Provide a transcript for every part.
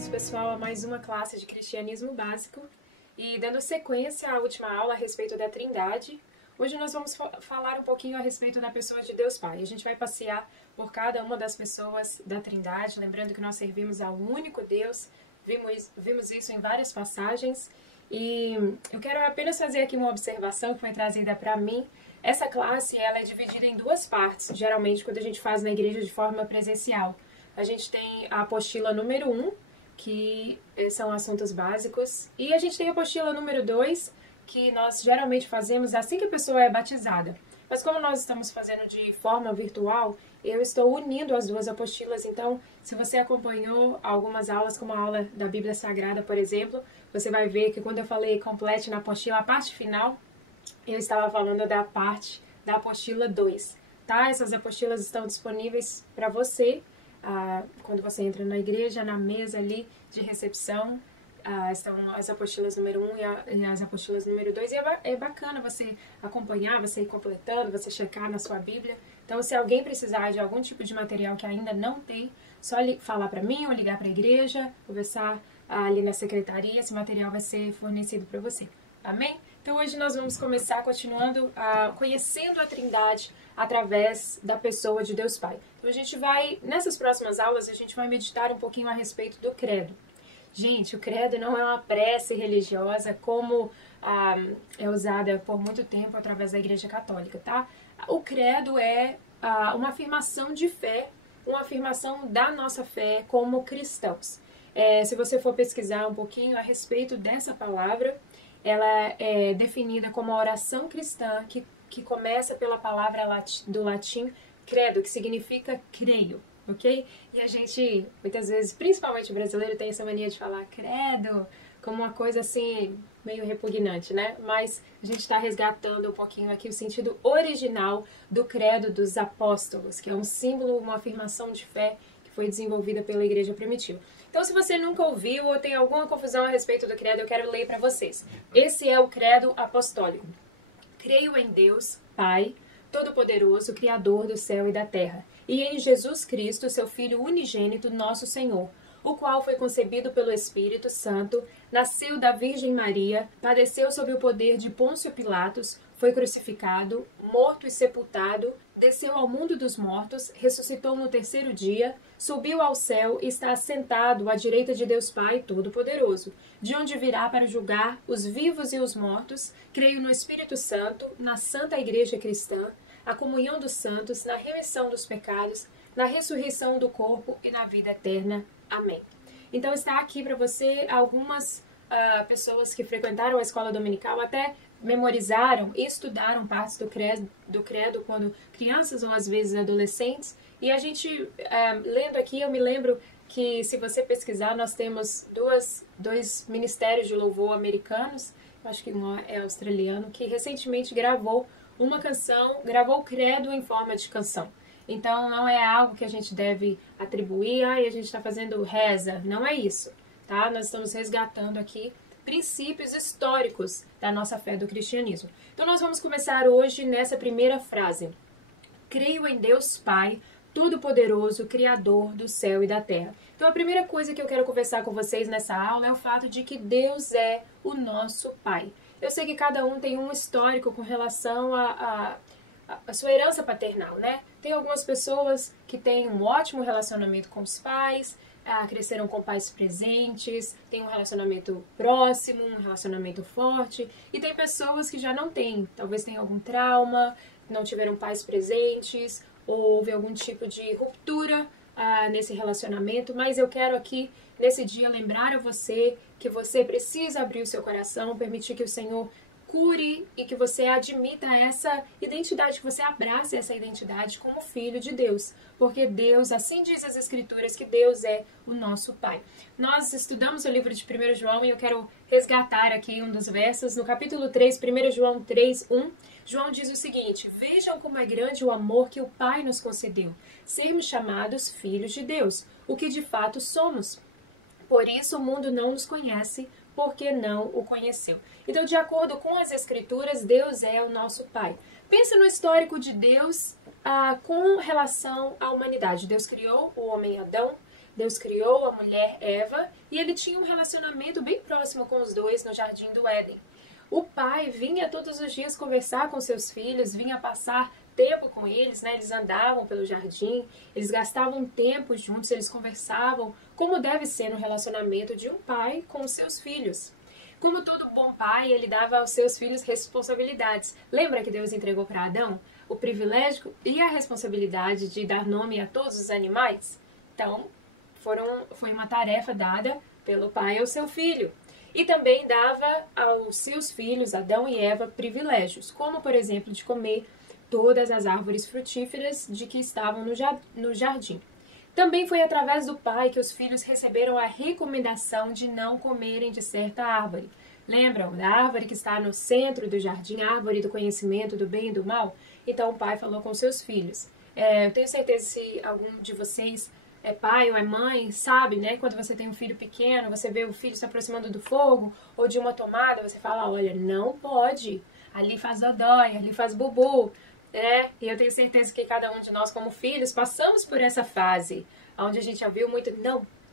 bem-vindos, pessoal, a mais uma classe de Cristianismo Básico. E dando sequência à última aula a respeito da Trindade, hoje nós vamos falar um pouquinho a respeito da pessoa de Deus Pai. A gente vai passear por cada uma das pessoas da Trindade, lembrando que nós servimos ao único Deus, vimos isso em várias passagens. E eu quero apenas fazer aqui uma observação que foi trazida para mim. Essa classe ela é dividida em duas partes, geralmente quando a gente faz na igreja de forma presencial. A gente tem a apostila número 1, que são assuntos básicos, e a gente tem a apostila número 2, que nós geralmente fazemos assim que a pessoa é batizada. Mas como nós estamos fazendo de forma virtual, eu estou unindo as duas apostilas, então se você acompanhou algumas aulas, como a aula da Bíblia Sagrada, por exemplo, você vai ver que quando eu falei complete na apostila, a parte final, eu estava falando da parte da apostila 2, tá? Essas apostilas estão disponíveis para você, quando você entra na igreja, na mesa ali de recepção, estão as apostilas número 1 e as apostilas número 2, e é bacana você acompanhar, você ir completando, você checar na sua Bíblia. Então, se alguém precisar de algum tipo de material que ainda não tem, só falar para mim ou ligar para a igreja, conversar ali na secretaria, esse material vai ser fornecido para você. Amém? Então, hoje nós vamos começar continuando conhecendo a Trindade através da pessoa de Deus Pai. Então, a gente vai, nessas próximas aulas, a gente vai meditar um pouquinho a respeito do credo. Gente, o credo não é uma prece religiosa como é usada por muito tempo através da Igreja Católica, tá? O credo é uma afirmação de fé, uma afirmação da nossa fé como cristãos. Se você for pesquisar um pouquinho a respeito dessa palavra, ela é definida como a oração cristã que começa pela palavra do latim credo, que significa creio, ok? E a gente, muitas vezes, principalmente o brasileiro, tem essa mania de falar credo como uma coisa assim, meio repugnante, né? Mas a gente está resgatando um pouquinho aqui o sentido original do credo dos apóstolos, que é um símbolo, uma afirmação de fé que foi desenvolvida pela igreja primitiva. Então, se você nunca ouviu ou tem alguma confusão a respeito do credo, eu quero ler para vocês. Esse é o credo apostólico. Creio em Deus, Pai, Todo-Poderoso, Criador do céu e da terra, e em Jesus Cristo, seu Filho unigênito, nosso Senhor, o qual foi concebido pelo Espírito Santo, nasceu da Virgem Maria, padeceu sob o poder de Pôncio Pilatos, foi crucificado, morto e sepultado, desceu ao mundo dos mortos, ressuscitou no terceiro dia, subiu ao céu e está assentado à direita de Deus Pai Todo-Poderoso, de onde virá para julgar os vivos e os mortos. Creio no Espírito Santo, na Santa Igreja Cristã, a comunhão dos santos, na remissão dos pecados, na ressurreição do corpo e na vida eterna. Amém. Então está aqui para você algumas pessoas que frequentaram a escola dominical, até memorizaram e estudaram partes do credo quando crianças ou às vezes adolescentes. E a gente, lendo aqui, eu me lembro que se você pesquisar, nós temos dois ministérios de louvor americanos, acho que um é australiano, que recentemente gravou uma canção, gravou o credo em forma de canção. Então não é algo que a gente deve atribuir, e a gente está fazendo reza, não é isso, tá? Nós estamos resgatando aqui princípios históricos da nossa fé do cristianismo. Então nós vamos começar hoje nessa primeira frase. Creio em Deus Pai, Todo-Poderoso, Criador do céu e da terra. Então a primeira coisa que eu quero conversar com vocês nessa aula é o fato de que Deus é o nosso Pai. Eu sei que cada um tem um histórico com relação a sua herança paternal, né? Tem algumas pessoas que têm um ótimo relacionamento com os pais, cresceram com pais presentes, têm um relacionamento próximo, um relacionamento forte, e tem pessoas que já não têm, talvez tenham algum trauma, não tiveram pais presentes, ou houve algum tipo de ruptura nesse relacionamento, mas eu quero aqui, nesse dia, lembrar a você que você precisa abrir o seu coração, permitir que o Senhor cure e que você admita essa identidade, que você abrace essa identidade como filho de Deus, porque Deus, assim diz as Escrituras, que Deus é o nosso Pai. Nós estudamos o livro de 1 João e eu quero resgatar aqui um dos versos, no capítulo 3, 1 João 3, 1, João diz o seguinte: vejam como é grande o amor que o Pai nos concedeu, sermos chamados filhos de Deus, o que de fato somos. Por isso o mundo não nos conhece, porque não o conheceu. Então, de acordo com as Escrituras, Deus é o nosso Pai. Pensa no histórico de Deus com relação à humanidade. Deus criou o homem Adão, Deus criou a mulher Eva e ele tinha um relacionamento bem próximo com os dois no jardim do Éden. O pai vinha todos os dias conversar com seus filhos, vinha passar tempo com eles, né? Eles andavam pelo jardim, eles gastavam tempo juntos, eles conversavam, como deve ser no relacionamento de um pai com os seus filhos. Como todo bom pai, ele dava aos seus filhos responsabilidades. Lembra que Deus entregou para Adão o privilégio e a responsabilidade de dar nome a todos os animais? Então, foi uma tarefa dada pelo pai ao seu filho. E também dava aos seus filhos, Adão e Eva, privilégios, como, por exemplo, de comer todas as árvores frutíferas de que estavam no jardim. Também foi através do pai que os filhos receberam a recomendação de não comerem de certa árvore. Lembram da árvore que está no centro do jardim, a árvore do conhecimento do bem e do mal? Então o pai falou com seus filhos. Eu tenho certeza se algum de vocês é pai ou é mãe, sabe, né? Quando você tem um filho pequeno, você vê o filho se aproximando do fogo ou de uma tomada, você fala, olha, não pode. Ali faz dodói, ali faz bubu. E eu tenho certeza que cada um de nós, como filhos, passamos por essa fase, onde a gente já viu muito,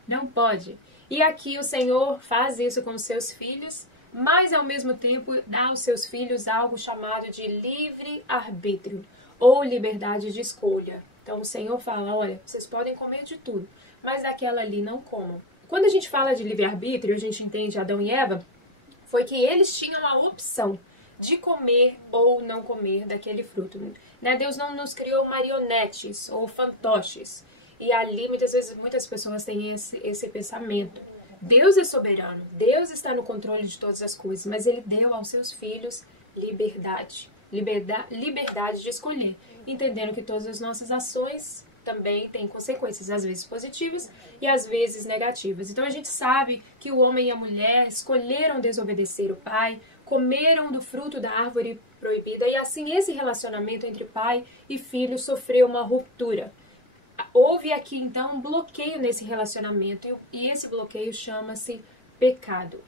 não pode. E aqui o Senhor faz isso com os seus filhos, mas ao mesmo tempo dá aos seus filhos algo chamado de livre-arbítrio, ou liberdade de escolha. Então o Senhor fala, olha, vocês podem comer de tudo, mas daquela ali não comam. Quando a gente fala de livre-arbítrio, a gente entende Adão e Eva, foi que eles tinham a opção de comer ou não comer daquele fruto. Né? Deus não nos criou marionetes ou fantoches. E ali, muitas vezes, muitas pessoas têm esse pensamento. Deus é soberano, Deus está no controle de todas as coisas, mas Ele deu aos seus filhos liberdade. Liberdade de escolher, entendendo que todas as nossas ações também têm consequências, às vezes positivas e às vezes negativas. Então a gente sabe que o homem e a mulher escolheram desobedecer o pai, comeram do fruto da árvore proibida e assim esse relacionamento entre pai e filho sofreu uma ruptura. Houve aqui então um bloqueio nesse relacionamento e esse bloqueio chama-se pecado.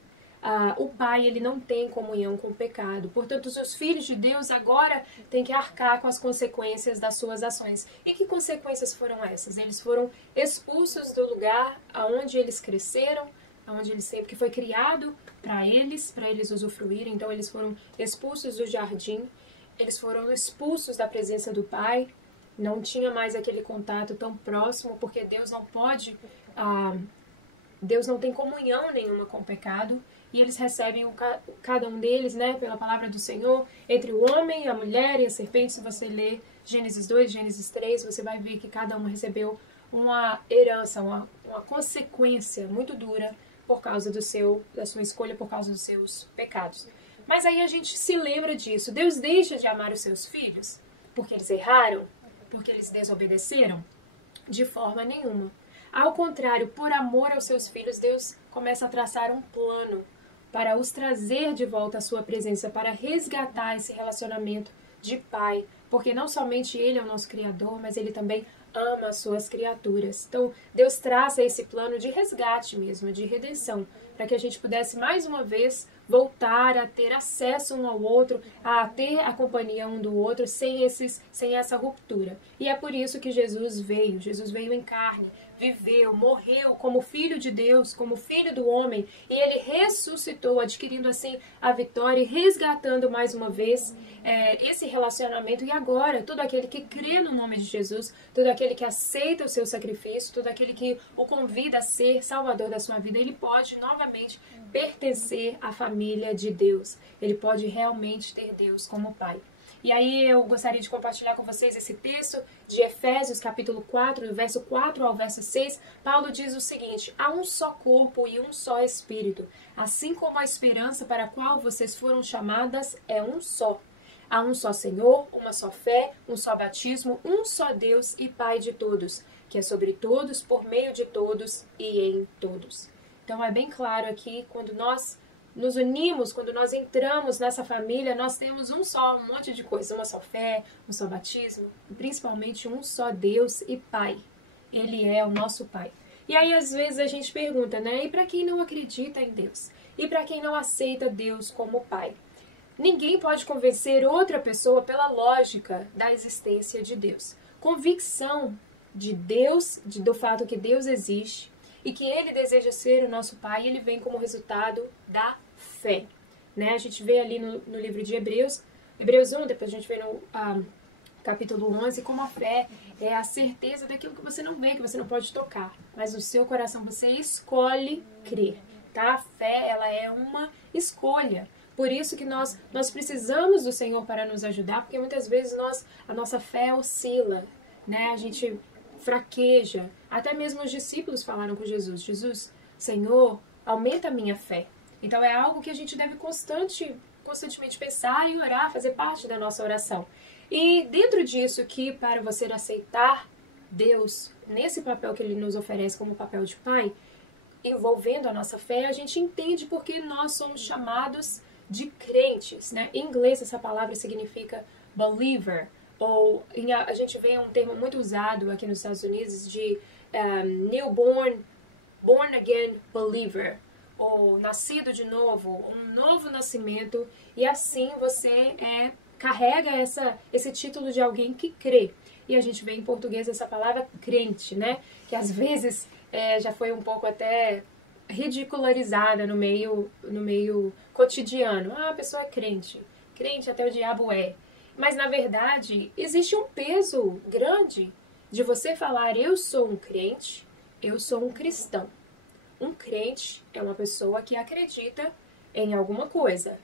O pai ele não tem comunhão com o pecado, portanto os filhos de Deus agora têm que arcar com as consequências das suas ações. E que consequências foram essas? Eles foram expulsos do lugar aonde eles cresceram, aonde eles sempre que foi criado para eles usufruírem. Então eles foram expulsos do jardim, eles foram expulsos da presença do pai, não tinha mais aquele contato tão próximo, porque Deus não pode, Deus não tem comunhão nenhuma com o pecado, e eles recebem cada um deles, né, pela palavra do Senhor, entre o homem, a mulher e a serpente. Se você ler Gênesis 2, Gênesis 3, você vai ver que cada um recebeu uma herança, uma consequência muito dura por causa da sua escolha, por causa dos seus pecados. Mas aí a gente se lembra disso. Deus deixa de amar os seus filhos porque eles erraram, porque eles desobedeceram? De forma nenhuma. Ao contrário, por amor aos seus filhos, Deus começa a traçar um plano para os trazer de volta à sua presença, para resgatar esse relacionamento de pai, porque não somente Ele é o nosso Criador, mas Ele também ama as suas criaturas. Então, Deus traça esse plano de resgate mesmo, de redenção, para que a gente pudesse mais uma vez voltar a ter acesso um ao outro, a ter a companhia um do outro, sem essa ruptura. E é por isso que Jesus veio em carne, viveu, morreu como Filho de Deus, como Filho do homem, e Ele ressuscitou, adquirindo assim a vitória e resgatando mais uma vez esse relacionamento. E agora, todo aquele que crê no nome de Jesus, todo aquele que aceita o seu sacrifício, todo aquele que o convida a ser salvador da sua vida, ele pode novamente pertencer à família de Deus. Ele pode realmente ter Deus como Pai. E aí eu gostaria de compartilhar com vocês esse texto de Efésios, capítulo 4, do verso 4 ao verso 6. Paulo diz o seguinte: há um só corpo e um só Espírito, assim como a esperança para a qual vocês foram chamadas é um só. Há um só Senhor, uma só fé, um só batismo, um só Deus e Pai de todos, que é sobre todos, por meio de todos e em todos. Então é bem claro aqui, quando nós nos unimos, quando nós entramos nessa família, nós temos um monte de coisa, uma só fé, um só batismo, e principalmente um só Deus e Pai. Ele é o nosso Pai. E aí às vezes a gente pergunta, né? E para quem não acredita em Deus? E para quem não aceita Deus como Pai? Ninguém pode convencer outra pessoa pela lógica da existência de Deus. Convicção de Deus, do fato que Deus existe e que Ele deseja ser o nosso Pai, ele vem como resultado da fé. Né? A gente vê ali no livro de Hebreus 1, depois a gente vê no capítulo 11, como a fé é a certeza daquilo que você não vê, que você não pode tocar, mas no seu coração você escolhe crer. Tá? A fé, ela é uma escolha. Por isso que nós precisamos do Senhor para nos ajudar, porque muitas vezes a nossa fé oscila, né? A gente fraqueja. Até mesmo os discípulos falaram com Jesus: Jesus, Senhor, aumenta a minha fé. Então é algo que a gente deve constantemente pensar e orar, fazer parte da nossa oração. E dentro disso, que para você aceitar Deus nesse papel que Ele nos oferece como papel de Pai, envolvendo a nossa fé, a gente entende porque nós somos chamados de crentes, né? Em inglês essa palavra significa believer, ou a gente vê um termo muito usado aqui nos Estados Unidos de newborn, born again believer, ou nascido de novo, um novo nascimento, e assim você carrega esse título de alguém que crê. E a gente vê em português essa palavra crente, né? Que às vezes já foi um pouco até ridicularizada no meio cotidiano. Ah, a pessoa é crente. Crente até o diabo é. Mas, na verdade, existe um peso grande de você falar: eu sou um crente, eu sou um cristão. Um crente é uma pessoa que acredita em alguma coisa.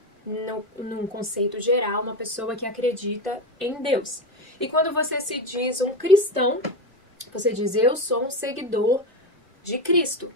Num conceito geral, uma pessoa que acredita em Deus. E quando você se diz um cristão, você diz: eu sou um seguidor de Cristo,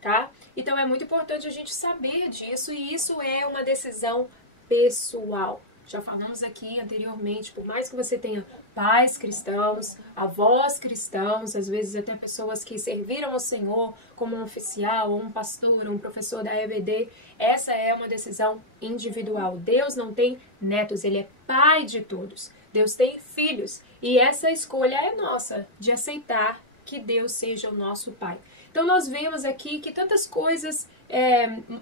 tá? Então é muito importante a gente saber disso, e isso é uma decisão pessoal. Já falamos aqui anteriormente, por mais que você tenha pais cristãos, avós cristãos, às vezes até pessoas que serviram ao Senhor como um oficial, ou um pastor, ou um professor da EBD, essa é uma decisão individual. Deus não tem netos, Ele é Pai de todos. Deus tem filhos, e essa escolha é nossa, de aceitar que Deus seja o nosso Pai. Então nós vemos aqui que tantas coisas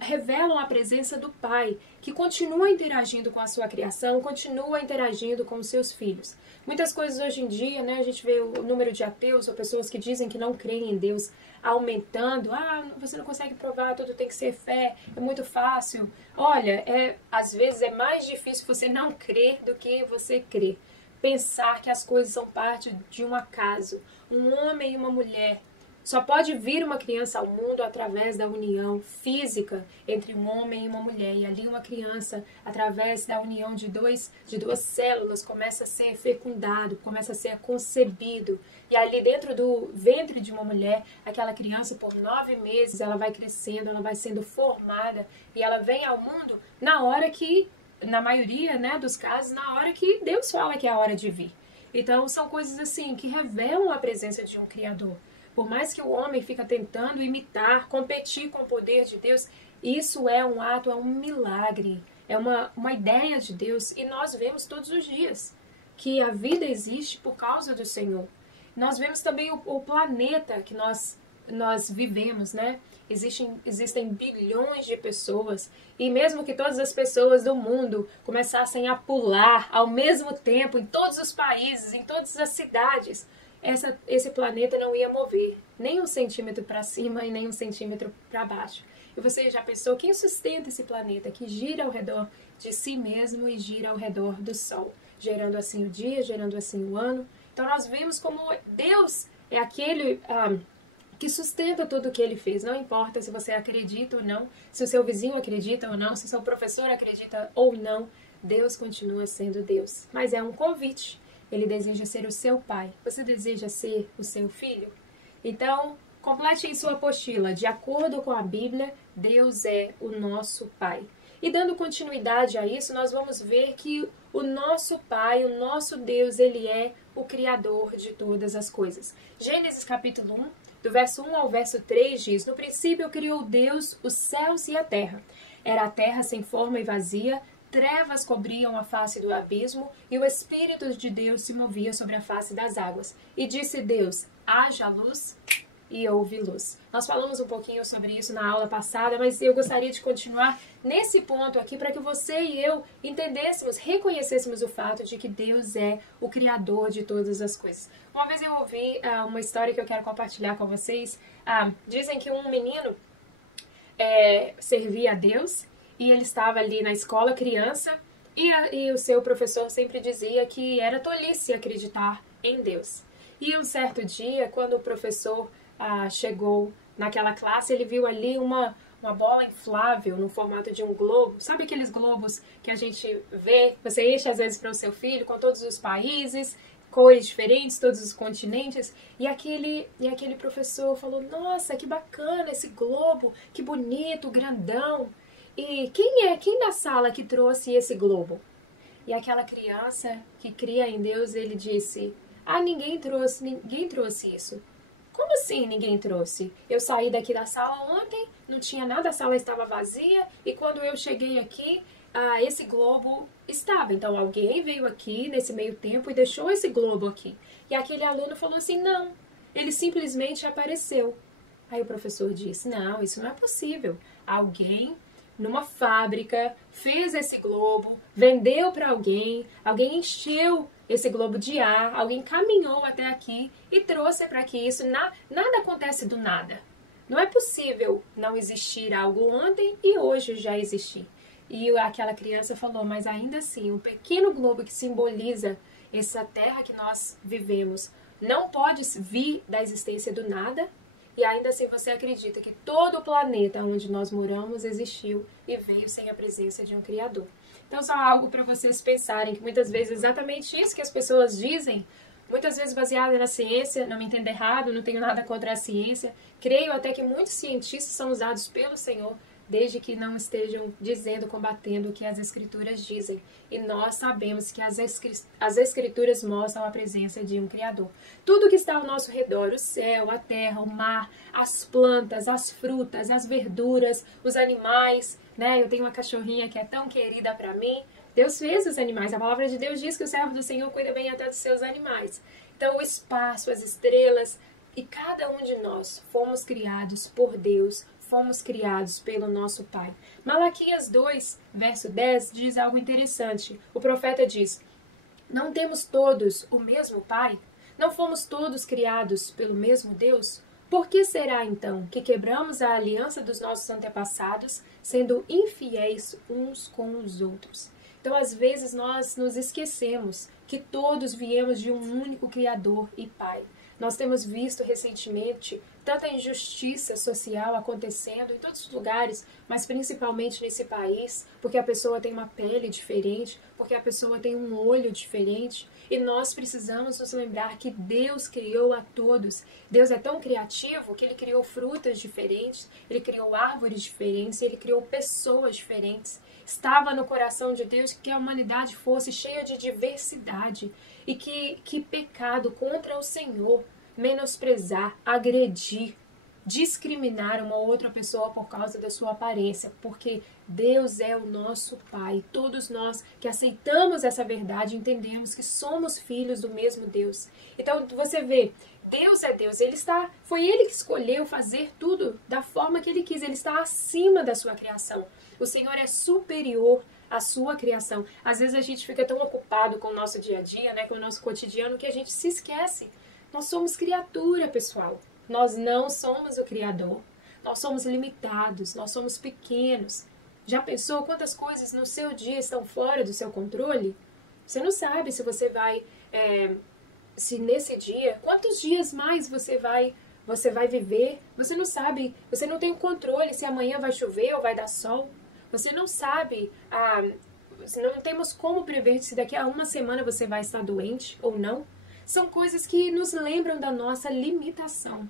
revelam a presença do Pai, que continua interagindo com a sua criação, continua interagindo com os seus filhos. Muitas coisas hoje em dia, né, a gente vê o número de ateus ou pessoas que dizem que não creem em Deus aumentando. Ah, você não consegue provar, tudo tem que ser fé, é muito fácil. Olha, às vezes é mais difícil você não crer do que você crer. Pensar que as coisas são parte de um acaso. Um homem e uma mulher. Só pode vir uma criança ao mundo através da união física entre um homem e uma mulher. E ali uma criança, através da união de duas células, começa a ser fecundado, começa a ser concebido. E ali dentro do ventre de uma mulher, aquela criança por 9 meses, ela vai crescendo, ela vai sendo formada. E ela vem ao mundo na hora que, na maioria, né, dos casos, na hora que Deus fala que é a hora de vir. Então são coisas assim que revelam a presença de um Criador. Por mais que o homem fica tentando imitar, competir com o poder de Deus, isso é um ato, é um milagre, é uma ideia de Deus. E nós vemos todos os dias que a vida existe por causa do Senhor. Nós vemos também o planeta que nós vivemos, né? Existem bilhões de pessoas, e mesmo que todas as pessoas do mundo começassem a pular ao mesmo tempo em todos os países, em todas as cidades, esse planeta não ia mover nem 1 centímetro para cima e nem 1 centímetro para baixo. E você já pensou quem sustenta esse planeta que gira ao redor de si mesmo e gira ao redor do Sol, gerando assim o dia, gerando assim o ano? Então nós vemos como Deus é aquele que sustenta tudo o que Ele fez. Não importa se você acredita ou não, se o seu vizinho acredita ou não, se o seu professor acredita ou não, Deus continua sendo Deus. Mas é um convite. Ele deseja ser o seu pai. Você deseja ser o seu filho? Então, complete em sua apostila. De acordo com a Bíblia, Deus é o nosso pai. E dando continuidade a isso, nós vamos ver que o nosso pai, o nosso Deus, ele é o Criador de todas as coisas. Gênesis capítulo 1, do verso 1 ao verso 3 diz: no princípio criou Deus os céus e a terra. Era a terra sem forma e vazia, trevas cobriam a face do abismo, e o Espírito de Deus se movia sobre a face das águas. E disse Deus: haja luz, e houve luz. Nós falamos um pouquinho sobre isso na aula passada, mas eu gostaria de continuar nesse ponto aqui para que você e eu entendêssemos, reconhecêssemos o fato de que Deus é o Criador de todas as coisas. Uma vez eu ouvi uma história que eu quero compartilhar com vocês. Dizem que um menino servia a Deus e ele estava ali na escola, criança, e o seu professor sempre dizia que era tolice acreditar em Deus. E um certo dia, quando o professor chegou naquela classe, ele viu ali uma bola inflável no formato de um globo. Sabe aqueles globos que a gente vê, você enche às vezes para o seu filho, com todos os países, cores diferentes, todos os continentes? E aquele professor falou, nossa, que bacana esse globo, que bonito, grandão. E quem da sala que trouxe esse globo? E aquela criança que cria em Deus, ele disse, ninguém trouxe isso. Como assim ninguém trouxe? Eu saí daqui da sala ontem, não tinha nada, a sala estava vazia, e quando eu cheguei aqui, esse globo estava. Então alguém veio aqui nesse meio tempo e deixou esse globo aqui. E aquele aluno falou assim, não, ele simplesmente apareceu. Aí o professor disse, não, isso não é possível. Alguém numa fábrica fez esse globo, vendeu para alguém encheu esse globo de ar, alguém caminhou até aqui e trouxe para aqui. Isso nada acontece do nada. Não é possível não existir algo ontem e hoje já existir. E aquela criança falou, mas ainda assim, o pequeno globo que simboliza essa terra que nós vivemos não pode vir da existência do nada, e ainda assim você acredita que todo o planeta onde nós moramos existiu e veio sem a presença de um Criador. Então, só algo para vocês pensarem, que muitas vezes exatamente isso que as pessoas dizem, muitas vezes baseada na ciência, não me entenda errado, não tenho nada contra a ciência, creio até que muitos cientistas são usados pelo Senhor, desde que não estejam dizendo, combatendo o que as Escrituras dizem. E nós sabemos que as Escrituras mostram a presença de um Criador. Tudo que está ao nosso redor, o céu, a terra, o mar, as plantas, as frutas, as verduras, os animais, né? Eu tenho uma cachorrinha que é tão querida para mim. Deus fez os animais. A palavra de Deus diz que o servo do Senhor cuida bem até dos seus animais. Então, o espaço, as estrelas, e cada um de nós fomos criados por Deus, fomos criados pelo nosso Pai. Malaquias 2, verso 10, diz algo interessante. O profeta diz, não temos todos o mesmo Pai? Não fomos todos criados pelo mesmo Deus? Por que será, então, que quebramos a aliança dos nossos antepassados, sendo infiéis uns com os outros? Então, às vezes, nós nos esquecemos que todos viemos de um único Criador e Pai. Nós temos visto recentemente tanta injustiça social acontecendo em todos os lugares, mas principalmente nesse país, porque a pessoa tem uma pele diferente, porque a pessoa tem um olho diferente, e nós precisamos nos lembrar que Deus criou a todos. Deus é tão criativo que Ele criou frutas diferentes, Ele criou árvores diferentes, Ele criou pessoas diferentes. Estava no coração de Deus que a humanidade fosse cheia de diversidade, e que pecado contra o Senhor, menosprezar, agredir, discriminar uma outra pessoa por causa da sua aparência, porque Deus é o nosso Pai. Todos nós que aceitamos essa verdade entendemos que somos filhos do mesmo Deus. Então você vê, Deus é Deus, foi Ele que escolheu fazer tudo da forma que Ele quis, Ele está acima da sua criação. O Senhor é superior à sua criação. Às vezes a gente fica tão ocupado com o nosso dia a dia, né, com o nosso cotidiano, que a gente se esquece. Nós somos criatura, pessoal. Nós não somos o Criador. Nós somos limitados, nós somos pequenos. Já pensou quantas coisas no seu dia estão fora do seu controle? Você não sabe se você vai, se nesse dia, quantos dias mais você vai viver. Você não sabe, você não tem o controle se amanhã vai chover ou vai dar sol. Você não sabe, não temos como prever se daqui a uma semana você vai estar doente ou não. São coisas que nos lembram da nossa limitação.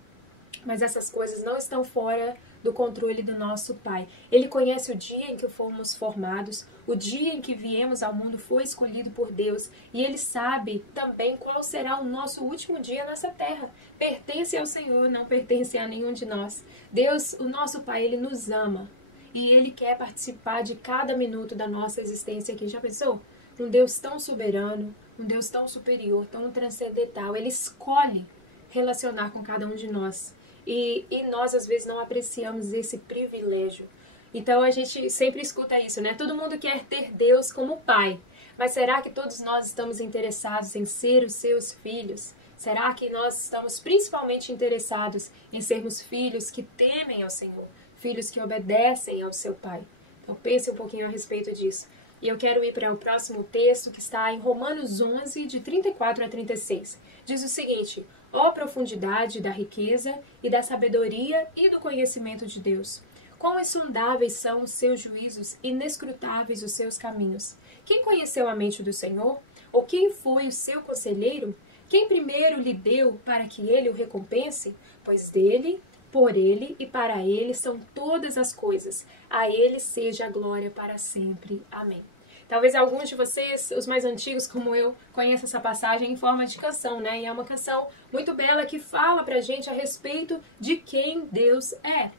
Mas essas coisas não estão fora do controle do nosso Pai. Ele conhece o dia em que fomos formados, o dia em que viemos ao mundo foi escolhido por Deus, e Ele sabe também qual será o nosso último dia nessa terra. Pertence ao Senhor, não pertence a nenhum de nós. Deus, o nosso Pai, Ele nos ama, e Ele quer participar de cada minuto da nossa existência aqui. Já pensou? Um Deus tão soberano, um Deus tão superior, tão transcendental, Ele escolhe relacionar com cada um de nós. e nós às vezes não apreciamos esse privilégio. Então a gente sempre escuta isso, né? Todo mundo quer ter Deus como pai, mas será que todos nós estamos interessados em ser os seus filhos? Será que nós estamos principalmente interessados em sermos filhos que temem ao Senhor, filhos que obedecem ao seu pai? Então pense um pouquinho a respeito disso. E eu quero ir para o próximo texto, que está em Romanos 11, de 34 a 36. Diz o seguinte: ó profundidade da riqueza e da sabedoria e do conhecimento de Deus! Quão insondáveis são os seus juízos, inescrutáveis os seus caminhos! Quem conheceu a mente do Senhor? Ou quem foi o seu conselheiro? Quem primeiro lhe deu para que ele o recompense? Pois dele, por ele e para ele são todas as coisas. A ele seja a glória para sempre. Amém. Talvez alguns de vocês, os mais antigos como eu, conheçam essa passagem em forma de canção, né? E é uma canção muito bela que fala pra gente a respeito de quem Deus é.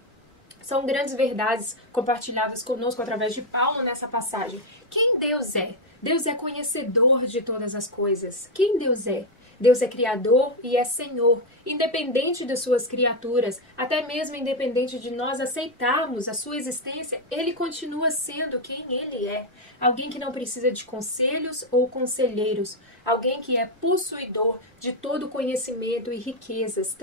São grandes verdades compartilhadas conosco através de Paulo nessa passagem. Quem Deus é? Deus é conhecedor de todas as coisas. Quem Deus é? Deus é Criador e é Senhor, independente de suas criaturas, até mesmo independente de nós aceitarmos a sua existência, Ele continua sendo quem Ele é. Alguém que não precisa de conselhos ou conselheiros, alguém que é possuidor de todo conhecimento e riquezas,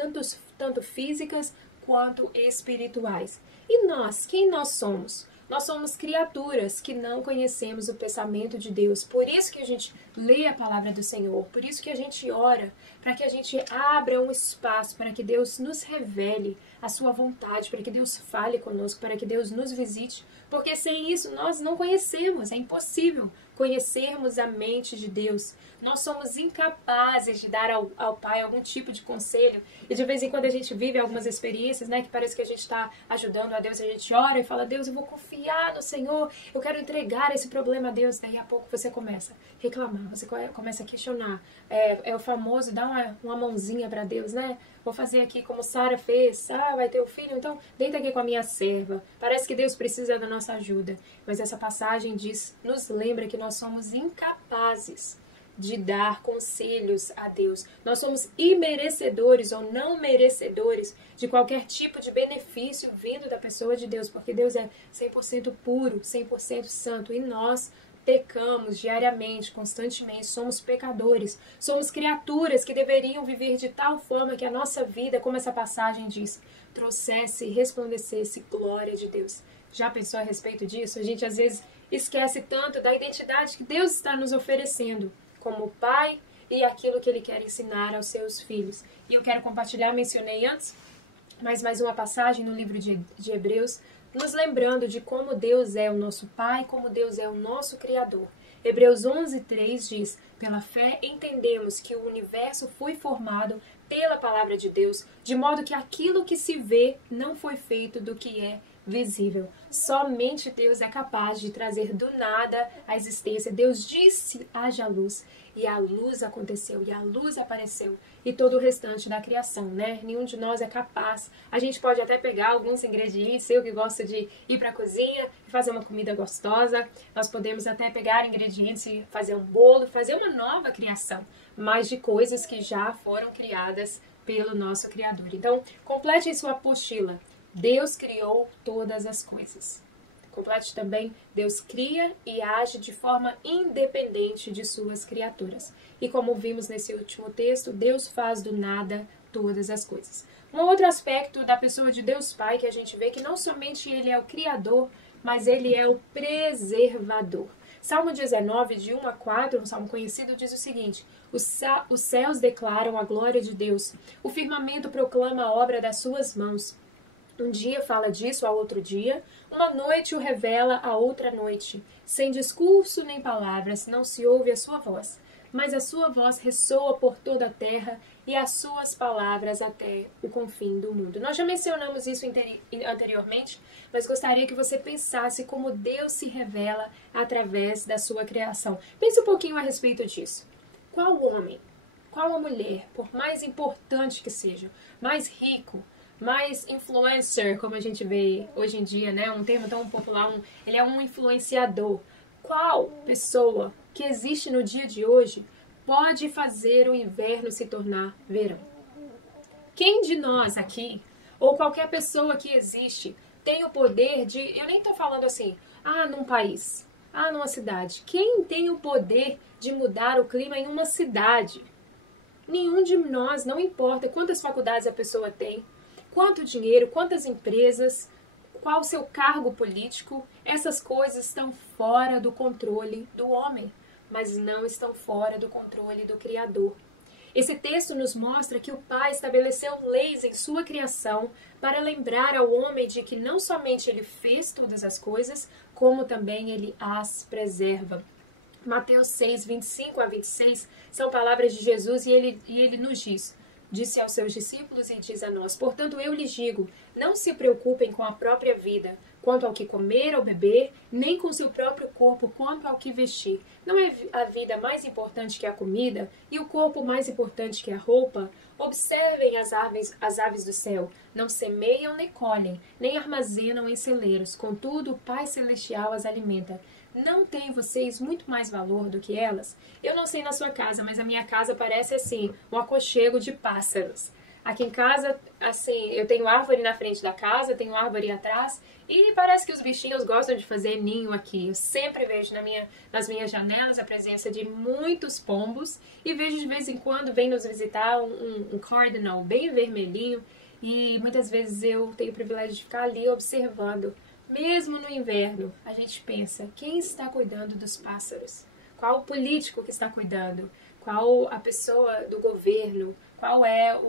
tanto físicas quanto espirituais. E nós, quem nós somos? Nós somos criaturas que não conhecemos o pensamento de Deus. Por isso que a gente lê a palavra do Senhor. Por isso que a gente ora, para que a gente abra um espaço para que Deus nos revele a sua vontade, para que Deus fale conosco, para que Deus nos visite. Porque sem isso nós não conhecemos, é impossível conhecermos a mente de Deus. Nós somos incapazes de dar ao Pai algum tipo de conselho. E de vez em quando a gente vive algumas experiências, né, que parece que a gente está ajudando a Deus. A gente ora e fala: Deus, eu vou confiar no Senhor, eu quero entregar esse problema a Deus. Daí a pouco você começa a reclamar, você começa a questionar. É o famoso dar uma mãozinha para Deus, né? Vou fazer aqui como Sara fez. Vai ter o filho? Então deita aqui com a minha serva. Parece que Deus precisa da nossa ajuda. Mas essa passagem nos lembra que nós somos incapazes de dar conselhos a Deus. Nós somos imerecedores ou não merecedores de qualquer tipo de benefício vindo da pessoa de Deus, porque Deus é 100% puro, 100% santo, e nós pecamos diariamente, constantemente, somos pecadores, somos criaturas que deveriam viver de tal forma que a nossa vida, como essa passagem diz, trouxesse e resplandecesse glória de Deus. Já pensou a respeito disso? A gente às vezes esquece tanto da identidade que Deus está nos oferecendo como Pai e aquilo que Ele quer ensinar aos seus filhos. E eu quero compartilhar, mencionei antes, mas mais uma passagem no livro de Hebreus, nos lembrando de como Deus é o nosso Pai, como Deus é o nosso Criador. Hebreus 11:3 diz: pela fé entendemos que o universo foi formado pela palavra de Deus, de modo que aquilo que se vê não foi feito do que é visível. Somente Deus é capaz de trazer do nada a existência. Deus disse: haja luz, e a luz aconteceu, e a luz apareceu, e todo o restante da criação, né? Nenhum de nós é capaz. A gente pode até pegar alguns ingredientes, eu que gosto de ir para a cozinha e fazer uma comida gostosa, nós podemos até pegar ingredientes e fazer um bolo, fazer uma nova criação, mas de coisas que já foram criadas pelo nosso Criador. Então, complete em sua apostila: Deus criou todas as coisas. Complete também: Deus cria e age de forma independente de suas criaturas. E como vimos nesse último texto, Deus faz do nada todas as coisas. Um outro aspecto da pessoa de Deus Pai que a gente vê que não somente Ele é o Criador, mas Ele é o preservador. Salmo 19, de 1 a 4, um salmo conhecido, diz o seguinte: os céus declaram a glória de Deus, o firmamento proclama a obra das suas mãos. Um dia fala disso ao outro dia, uma noite o revela a outra noite. Sem discurso nem palavras, não se ouve a sua voz, mas a sua voz ressoa por toda a terra e as suas palavras até o confim do mundo. Nós já mencionamos isso anteriormente, mas gostaria que você pensasse como Deus se revela através da sua criação. Pense um pouquinho a respeito disso. Qual homem, qual a mulher, por mais importante que seja, mais rico, mais influencer, como a gente vê hoje em dia, né? Um termo tão popular, ele é um influenciador. Qual pessoa que existe no dia de hoje pode fazer o inverno se tornar verão? Quem de nós aqui ou qualquer pessoa que existe tem o poder de... Eu nem estou falando assim, num país, numa cidade. Quem tem o poder de mudar o clima em uma cidade? Nenhum de nós, não importa quantas faculdades a pessoa tem, quanto dinheiro, quantas empresas, qual o seu cargo político, essas coisas estão fora do controle do homem, mas não estão fora do controle do Criador. Esse texto nos mostra que o Pai estabeleceu leis em sua criação para lembrar ao homem de que não somente ele fez todas as coisas, como também ele as preserva. Mateus 6, 25 a 26 são palavras de Jesus e ele nos disse aos seus discípulos e diz a nós: portanto, eu lhes digo, não se preocupem com a própria vida, quanto ao que comer ou beber, nem com seu próprio corpo, quanto ao que vestir. Não é a vida mais importante que a comida e o corpo mais importante que a roupa? Observem as aves do céu, não semeiam nem colhem, nem armazenam em celeiros, contudo o Pai Celestial as alimenta. Não têm vocês muito mais valor do que elas? Eu não sei na sua casa, mas a minha casa parece assim, um aconchego de pássaros. Aqui em casa, assim, eu tenho árvore na frente da casa, tenho árvore atrás, e parece que os bichinhos gostam de fazer ninho aqui. Eu sempre vejo nas minhas janelas a presença de muitos pombos, e vejo de vez em quando vem nos visitar um cardinal bem vermelhinho, e muitas vezes eu tenho o privilégio de ficar ali observando. Mesmo no inverno, a gente pensa, quem está cuidando dos pássaros? Qual o político que está cuidando? Qual a pessoa do governo? Qual é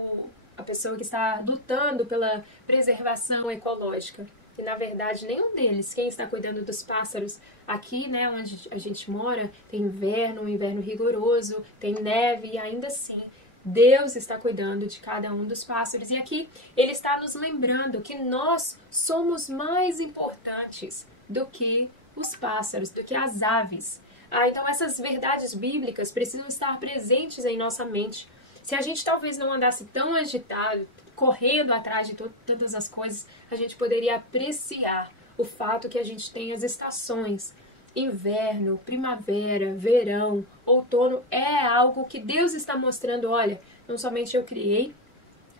a pessoa que está lutando pela preservação ecológica? E, na verdade, nenhum deles. Quem está cuidando dos pássaros? Aqui, né, onde a gente mora, tem inverno, um inverno rigoroso, tem neve e ainda assim Deus está cuidando de cada um dos pássaros. E aqui ele está nos lembrando que nós somos mais importantes do que os pássaros, do que as aves. Então essas verdades bíblicas precisam estar presentes em nossa mente. Se a gente talvez não andasse tão agitado, correndo atrás de todas as coisas, a gente poderia apreciar o fato que a gente tem as estações. Inverno, primavera, verão, outono, é algo que Deus está mostrando, olha, não somente eu criei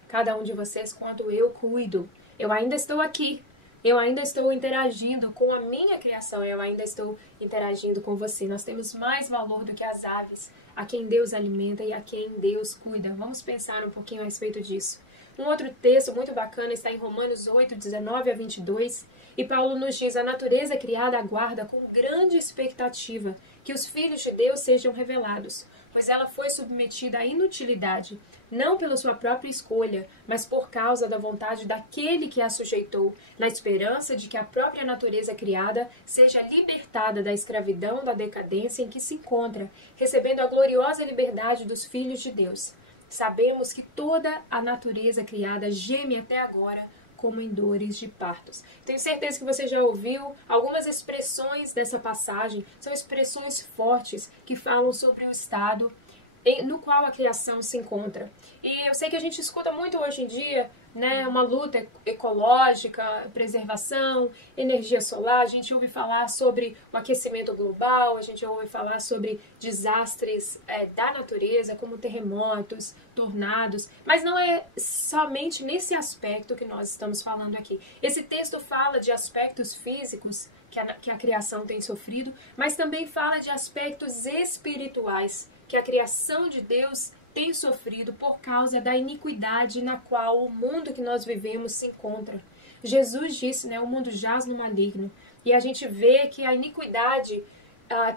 cada um de vocês, quanto eu cuido. Eu ainda estou aqui, eu ainda estou interagindo com a minha criação, eu ainda estou interagindo com você. Nós temos mais valor do que as aves, a quem Deus alimenta e a quem Deus cuida. Vamos pensar um pouquinho a respeito disso. Um outro texto muito bacana está em Romanos 8, 19 a 22, e Paulo nos diz: a natureza criada aguarda com grande expectativa que os filhos de Deus sejam revelados, pois ela foi submetida à inutilidade, não pela sua própria escolha, mas por causa da vontade daquele que a sujeitou, na esperança de que a própria natureza criada seja libertada da escravidão, da decadência em que se encontra, recebendo a gloriosa liberdade dos filhos de Deus. Sabemos que toda a natureza criada geme até agora como em dores de partos. Tenho certeza que você já ouviu algumas expressões dessa passagem, são expressões fortes que falam sobre o estado no qual a criação se encontra. E eu sei que a gente escuta muito hoje em dia, né, uma luta ecológica, preservação, energia solar, a gente ouve falar sobre o aquecimento global, a gente ouve falar sobre desastres da natureza, como terremotos, tornados, mas não é somente nesse aspecto que nós estamos falando aqui. Esse texto fala de aspectos físicos que a criação tem sofrido, mas também fala de aspectos espirituais que a criação de Deus tem sofrido por causa da iniquidade na qual o mundo que nós vivemos se encontra. Jesus disse, né, o mundo jaz no maligno, e a gente vê que a iniquidade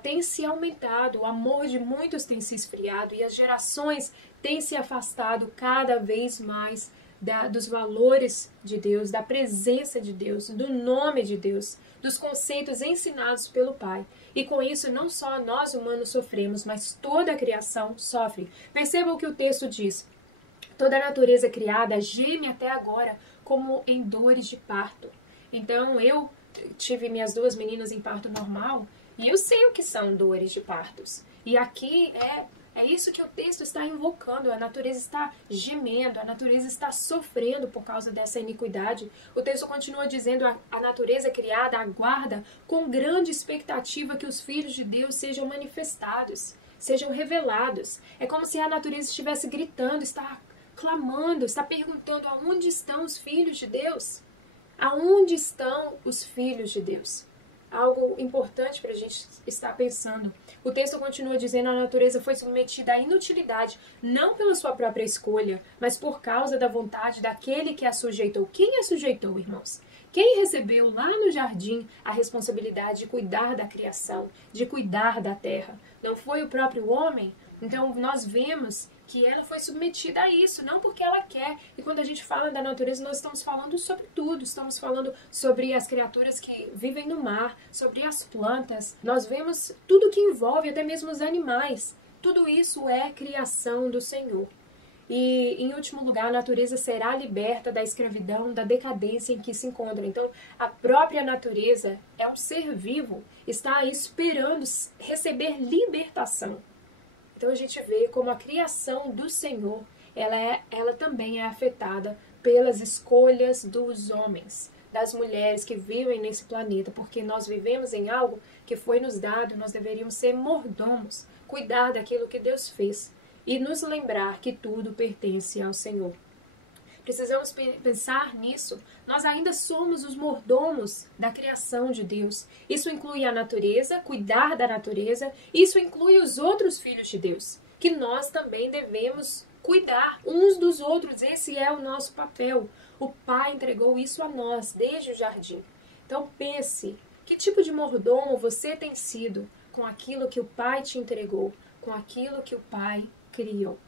tem se aumentado, o amor de muitos tem se esfriado e as gerações têm se afastado cada vez mais dos valores de Deus, da presença de Deus, do nome de Deus, dos conceitos ensinados pelo Pai. E com isso, não só nós humanos sofremos, mas toda a criação sofre. Perceba o que o texto diz. Toda a natureza criada geme até agora como em dores de parto. Então, eu tive minhas duas meninas em parto normal e eu sei o que são dores de partos. E aqui é isso que o texto está invocando. A natureza está gemendo, a natureza está sofrendo por causa dessa iniquidade. O texto continua dizendo: a natureza criada aguarda com grande expectativa que os filhos de Deus sejam manifestados, sejam revelados. É como se a natureza estivesse gritando, está clamando, está perguntando aonde estão os filhos de Deus? Aonde estão os filhos de Deus? Algo importante para a gente estar pensando. O texto continua dizendo que a natureza foi submetida à inutilidade, não pela sua própria escolha, mas por causa da vontade daquele que a sujeitou. Quem a sujeitou, irmãos? Quem recebeu lá no jardim a responsabilidade de cuidar da criação, de cuidar da terra? Não foi o próprio homem? Então nós vemos que ela foi submetida a isso, não porque ela quer. E quando a gente fala da natureza, nós estamos falando sobre tudo. Estamos falando sobre as criaturas que vivem no mar, sobre as plantas. Nós vemos tudo que envolve, até mesmo os animais. Tudo isso é criação do Senhor. E, em último lugar, a natureza será liberta da escravidão, da decadência em que se encontra. Então, a própria natureza é um ser vivo, está aí esperando receber libertação. Então, a gente vê como a criação do Senhor, ela também é afetada pelas escolhas dos homens, das mulheres que vivem nesse planeta, porque nós vivemos em algo que foi nos dado, nós deveríamos ser mordomos, cuidar daquilo que Deus fez. E nos lembrar que tudo pertence ao Senhor. Precisamos pensar nisso. Nós ainda somos os mordomos da criação de Deus. Isso inclui a natureza, cuidar da natureza. Isso inclui os outros filhos de Deus, que nós também devemos cuidar uns dos outros. Esse é o nosso papel. O Pai entregou isso a nós desde o jardim. Então pense, que tipo de mordomo você tem sido com aquilo que o Pai te entregou, com aquilo que o Pai criou.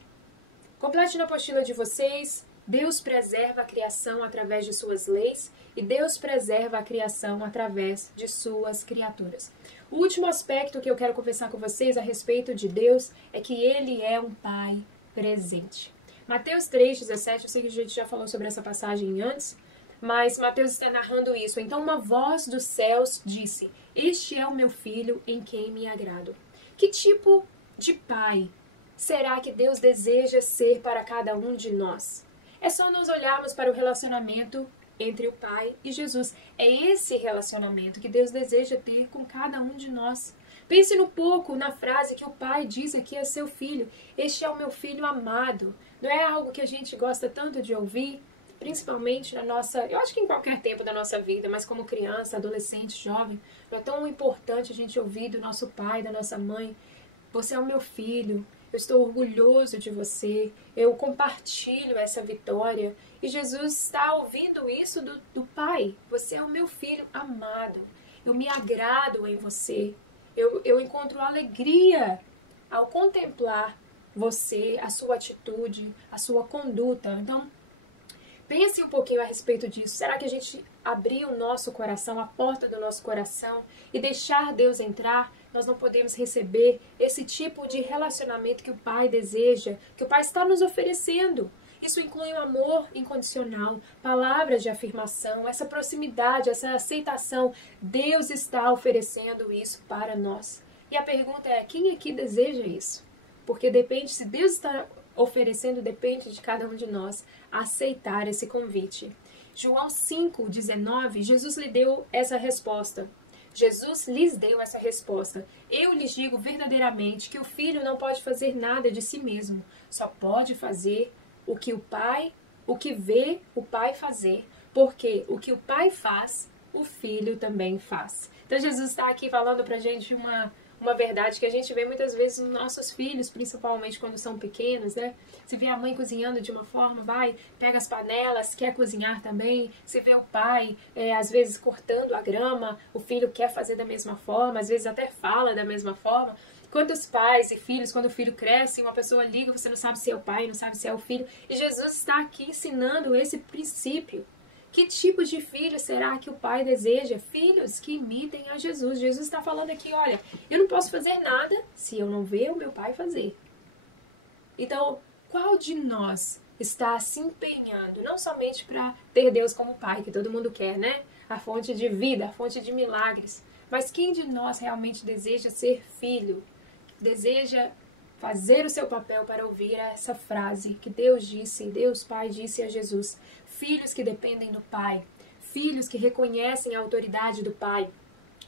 Complete na apostila de vocês, Deus preserva a criação através de suas leis e Deus preserva a criação através de suas criaturas. O último aspecto que eu quero conversar com vocês a respeito de Deus é que Ele é um Pai presente. Mateus 3,17, eu sei que a gente já falou sobre essa passagem antes, mas Mateus está narrando isso. Então uma voz dos céus disse: "Este é o meu filho em quem me agrado." Que tipo de pai será que Deus deseja ser para cada um de nós? É só nós olharmos para o relacionamento entre o Pai e Jesus. É esse relacionamento que Deus deseja ter com cada um de nós. Pense no pouco na frase que o Pai diz aqui a seu filho: "Este é o meu filho amado." Não é algo que a gente gosta tanto de ouvir? Principalmente na nossa, eu acho que em qualquer tempo da nossa vida, mas como criança, adolescente, jovem, não é tão importante a gente ouvir do nosso pai, da nossa mãe: "Você é o meu filho. Eu estou orgulhoso de você, eu compartilho essa vitória." E Jesus está ouvindo isso do Pai. Você é o meu filho amado, eu me agrado em você, eu encontro alegria ao contemplar você, a sua atitude, a sua conduta. Então, pense um pouquinho a respeito disso. Será que a gente abrir o nosso coração, a porta do nosso coração e deixar Deus entrar? Nós não podemos receber esse tipo de relacionamento que o Pai deseja, que o Pai está nos oferecendo. Isso inclui um amor incondicional, palavras de afirmação, essa proximidade, essa aceitação. Deus está oferecendo isso para nós. E a pergunta é: quem aqui deseja isso? Porque depende, se Deus está oferecendo, depende de cada um de nós aceitar esse convite. João 5,19, Jesus lhe deu essa resposta. Jesus lhes deu essa resposta: "Eu lhes digo verdadeiramente que o Filho não pode fazer nada de si mesmo, só pode fazer o que vê o Pai fazer, porque o que o Pai faz, o Filho também faz." Então Jesus está aqui falando pra gente uma verdade que a gente vê muitas vezes nos nossos filhos, principalmente quando são pequenos, né? Se vê a mãe cozinhando de uma forma, pega as panelas, quer cozinhar também. Se vê o pai, às vezes, cortando a grama, o filho quer fazer da mesma forma, às vezes até fala da mesma forma. Quantos pais e filhos, quando o filho cresce, uma pessoa liga, você não sabe se é o pai, não sabe se é o filho. E Jesus está aqui ensinando esse princípio. Que tipo de filho será que o Pai deseja? Filhos que imitem a Jesus. Jesus está falando aqui: olha, eu não posso fazer nada se eu não ver o meu Pai fazer. Então, qual de nós está se empenhando, não somente para ter Deus como Pai, que todo mundo quer, né? A fonte de vida, a fonte de milagres. Mas quem de nós realmente deseja ser filho? Deseja fazer o seu papel para ouvir essa frase que Deus Pai disse a Jesus: filhos que dependem do Pai, filhos que reconhecem a autoridade do Pai,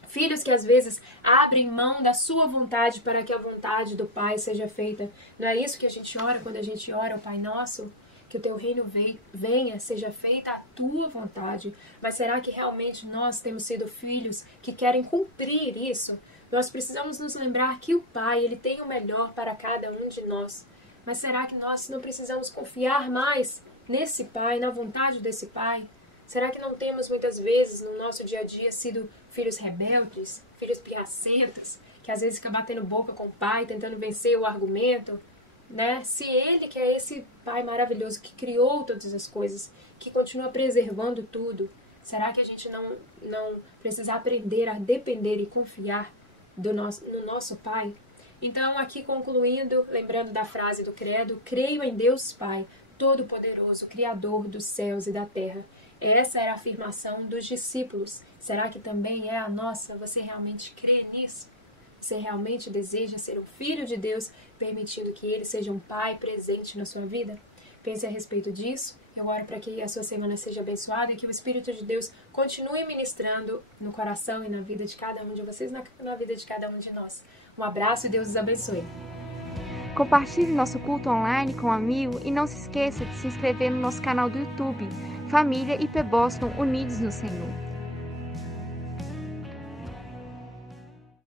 filhos que às vezes abrem mão da sua vontade para que a vontade do Pai seja feita. Não é isso que a gente ora quando a gente ora o Pai Nosso? que o teu reino venha, seja feita a tua vontade. Mas será que realmente nós temos sido filhos que querem cumprir isso? Nós precisamos nos lembrar que o Pai, Ele tem o melhor para cada um de nós. Mas será que nós não precisamos confiar mais nesse Pai, na vontade desse Pai? Será que não temos muitas vezes no nosso dia a dia sido filhos rebeldes, filhos pirracentos, que às vezes fica batendo boca com o Pai, tentando vencer o argumento, né? Se Ele, que é esse Pai maravilhoso que criou todas as coisas, que continua preservando tudo, será que a gente não precisa aprender a depender e confiar no nosso Pai? Então, aqui concluindo, lembrando da frase do credo, creio em Deus Pai, Todo-Poderoso, Criador dos céus e da terra. Essa era a afirmação dos discípulos. Será que também é a nossa? Você realmente crê nisso? Você realmente deseja ser um filho de Deus, permitindo que Ele seja um Pai presente na sua vida? Pense a respeito disso. Eu oro para que a sua semana seja abençoada e que o Espírito de Deus continue ministrando no coração e na vida de cada um de vocês, na vida de cada um de nós. Um abraço e Deus os abençoe. Compartilhe nosso culto online com um amigo e não se esqueça de se inscrever no nosso canal do YouTube, Família IP Boston Unidos no Senhor.